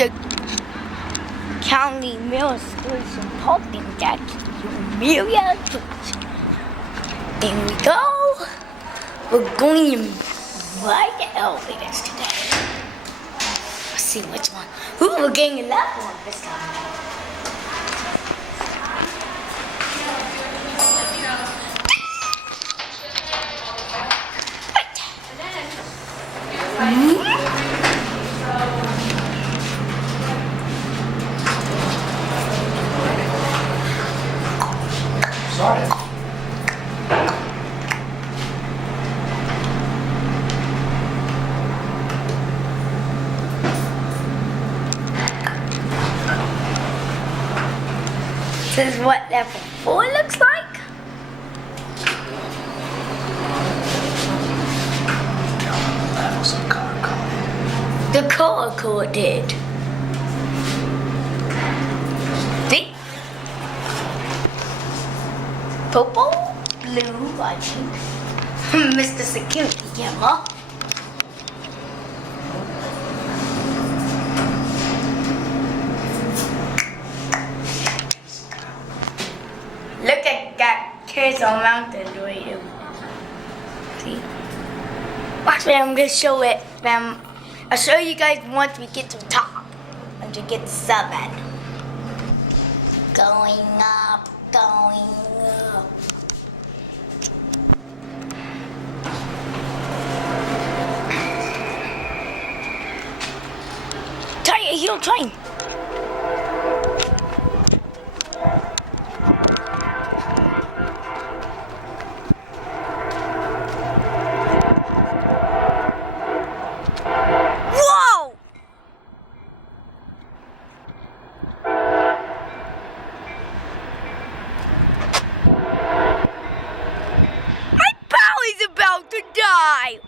the county administration parking deck in Marietta. There we go. We're going to ride the elevators today. Let's see which one. Ooh, we're getting that one this time. Sorry. This is what level 4 looks like. That was a Cobb County. The color did. See? Purple, blue, I think. Mr. Security Camera. Look at that Castle Mountain right here. See? Watch me, I'm gonna show it. I'll show you guys once we get to the top. Once we get to 7. Going up, going up. Tire heel train. Whoa! My belly's about to die!